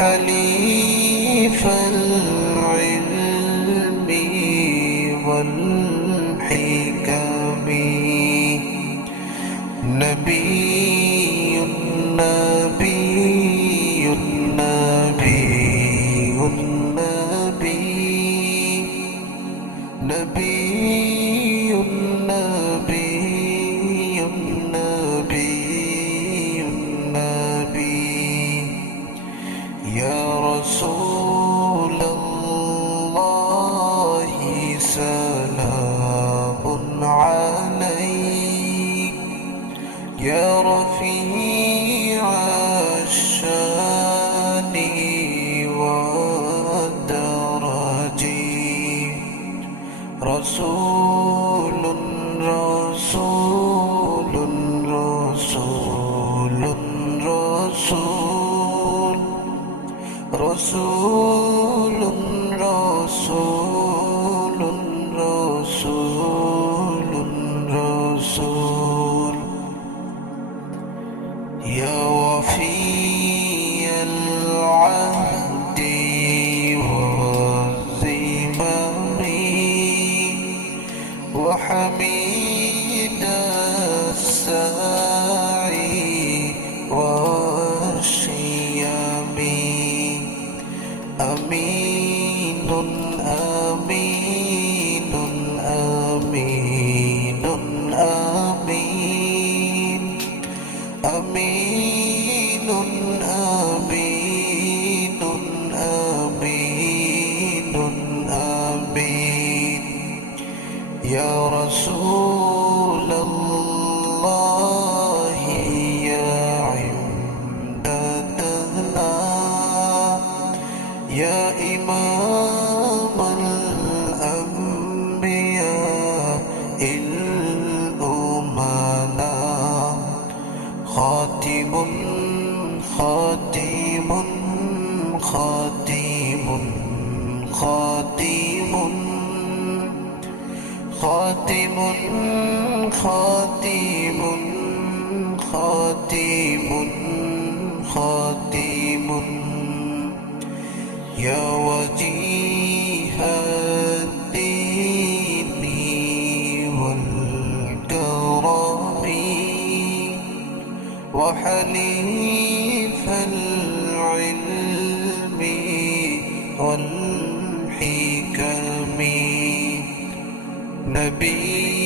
وحليف العلم والحكم نبي نبي نبي نبي نبي نبي نبي نبي يا رسول الله سلام عليك يا رفيع الشان والدرج رسول رسول رسول رسول رسول رسول رسول رسول يا وفي العهد والذمم وحميد السعي والشيم أمين أمين أمين أمين أمين أمين أمين أمين يا رسول الله يا عمدتنا يا إمام الأنبياء الأمنا خاتم خاتم خاتم خاتم خاتم خاتم خاتم خاتم يا وجيه الدين والكرم وحليف العلم والحكم نبي